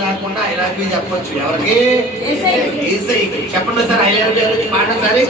లేకుండా I love you చెప్పొచ్చు. ఎవరికి? చెప్పండి సార్. ఐ లవ్ యూ పాడండి సార్.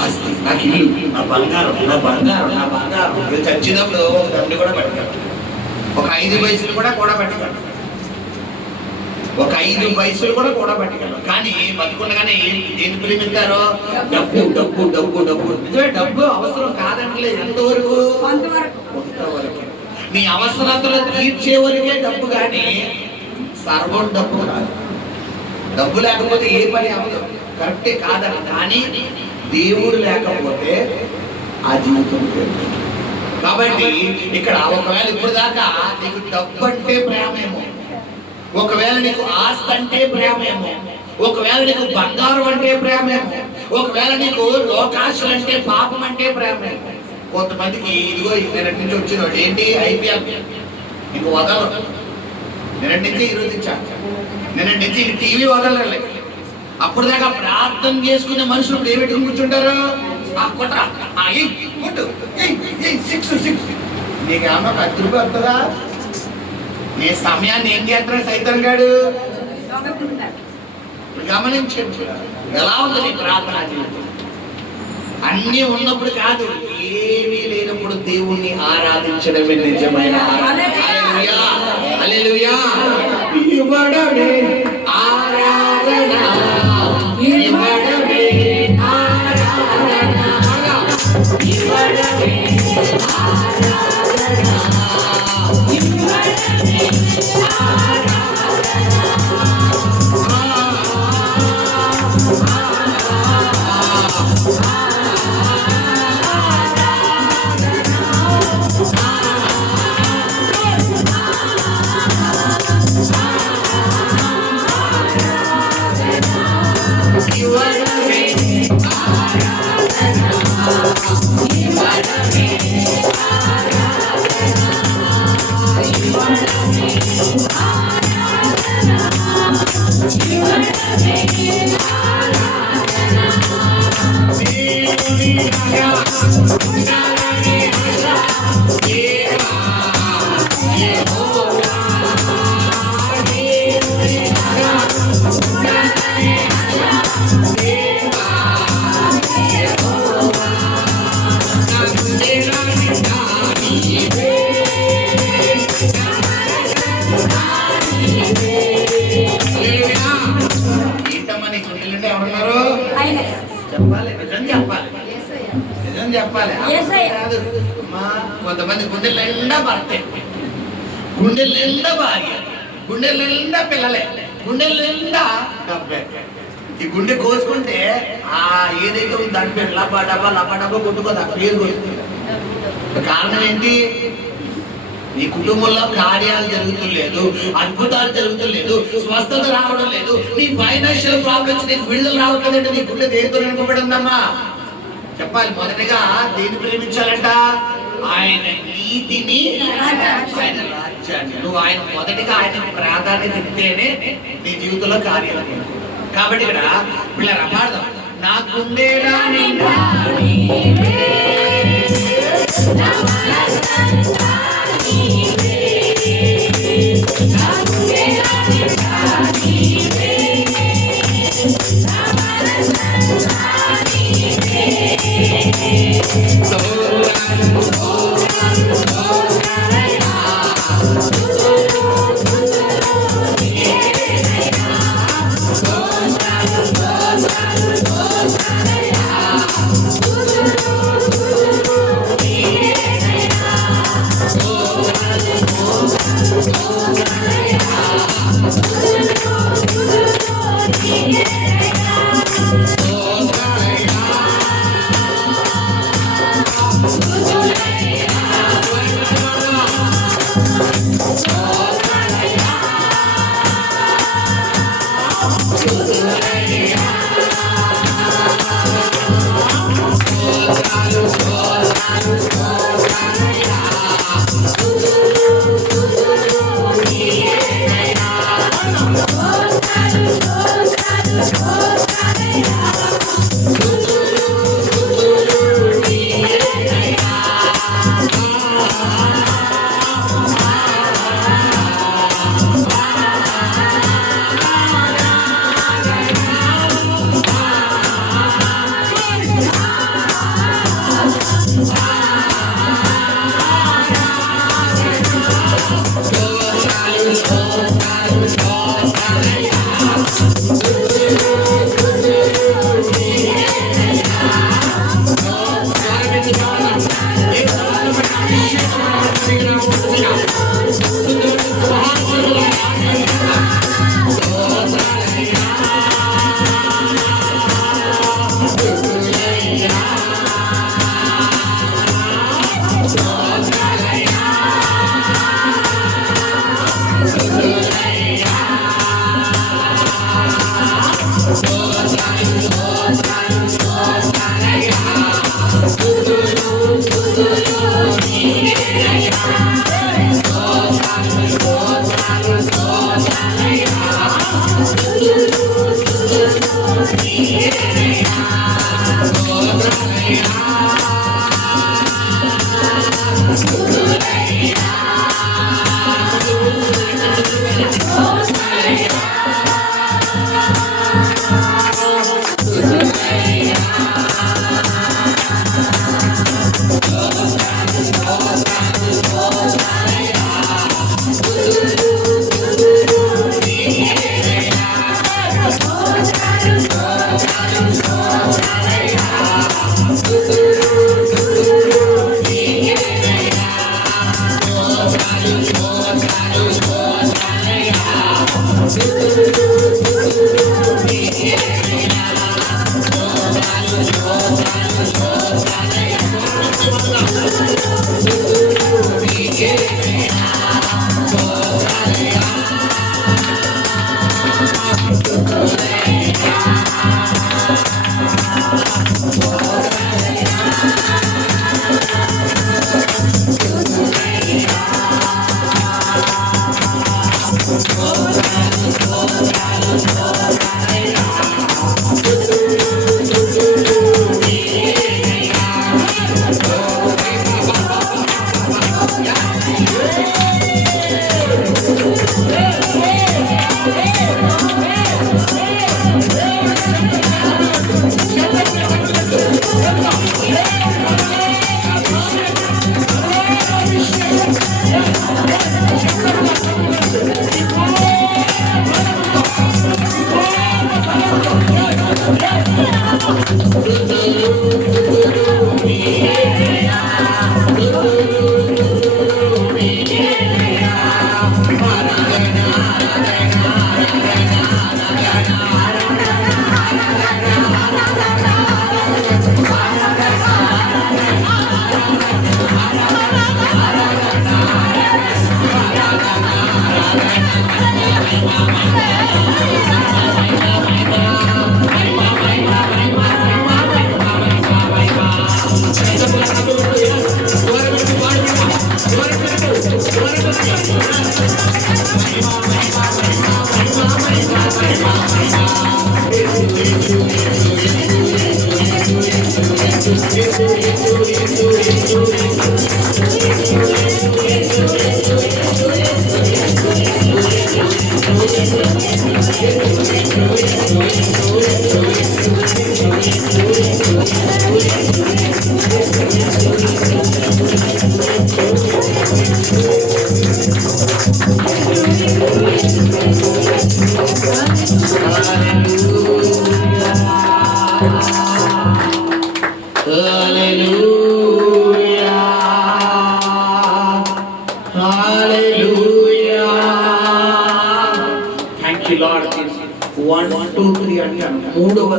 ఆస్తి, నాకు ఇల్లు, నా బంగారం, నా బంగారం, నా బంగారం. చచ్చినప్పుడు ఒక తండ్రి కూడా పెట్టాడు, ఒక 5 పైసలు కూడా పెట్టగలడు, ఒక 5 పైసలు కూడా పెట్టగలడు. కానీ బతుకుండగానే ఏం ప్రేమిస్తారు? డబ్బు డబ్బు డబ్బు డబ్బు. నిజమే, డబ్బు అవసరం కాదంటలేదు. ఎంతవరకు? కొంతవరకు. నీ అవసరతలు తీర్చే వరకే డబ్బు, కానీ సర్వం డబ్బు కాదు. డబ్బు లేకపోతే ఏ పని అవ్వదు, కరెక్టే కాదని. కానీ దేవుడు లేకపోతే ఆ జీవితం లేదు. కాబట్టి ఇక్కడ ఒకవేళ ఇప్పుడు దాకా నీకు డబ్బు అంటే ప్రేమేమో, ఒకవేళ నీకు ఆస్తి అంటే ప్రేమేమో, ఒకవేళ నీకు బంగారం అంటే ప్రేమేమో, ఒకవేళ నీకు లోకాశలు అంటే పాపం అంటే ప్రేమేమో. కొంతమందికి ఇదిగో నిన్నటి నుంచి వచ్చిన ఏంటి IPL నీకు వదలరు. నిన్నటి నుంచి ఈరోజు ఇచ్చాను, నిన్నటి నుంచి టీవీ వదలలేదు. అప్పుడు దాకా ప్రార్థన చేసుకునే మనుషులు ఇప్పుడు ఏమిటి కూర్చుంటారు? నీకేమన్నా 10 రూపాయలు వస్తుందా? నీ సమయాన్ని ఏం చేస్తాడు సైతం గాడు? గమనించండి ఎలా ఉంది నీ ప్రార్థన జీవితం. అన్నీ ఉన్నప్పుడు కాదు, ఏమీ లేనప్పుడు దేవుణ్ణి ఆరాధించడమే నిజమైన హల్లెలూయా. హల్లెలూయా. ఇవ్వడమే ఆరాధన, ఇవ్వడమే ఆరాధన, ఇవ్వడమే ఆరాధన, ఇవ్వడమే ఆరాధన. చెప్పాలి కాదు. కొంతమంది గుండె నిండా భర్తే, గుండె నిండా భార్య, గుండె నిండా పిల్లలే, గుండె నిండా డబ్బే. ఈ గుండె కోసుకుంటే ఆ ఏదైతే ఉంది దాని పేరు లబ్బా డబ్బా కొట్టుకోదు, ఆ పేరు కొడుతుంది. కారణం ఏంటి? నీ కుటుంబంలో కార్యాలు జరుగుతులేదు, అద్భుతాలు జరుగుతులేదు, స్వస్థత రావడం లేదు, నీ ఫైనాన్షియల్ ప్రాబ్లమ్స్ నీకు విడుదల రావట్లేదంటే నీ గుండె దేనితో నింపబడి ఉందమ్మా? చెప్పాలి. మొదటిగా దేన్ని ప్రేమించాలంట? ఆయన నీతిని, ఆయన రాజ్యాన్ని. నువ్వు ఆయన మొదటిగా ఆయన ప్రాధాన్యత ఇస్తేనే నీ జీవితంలో కార్యాలు. కాబట్టి ఇక్కడ పిల్లలు పాడదాం. నాకుండేలా Thank you. 2 3 అంటాను. 3వ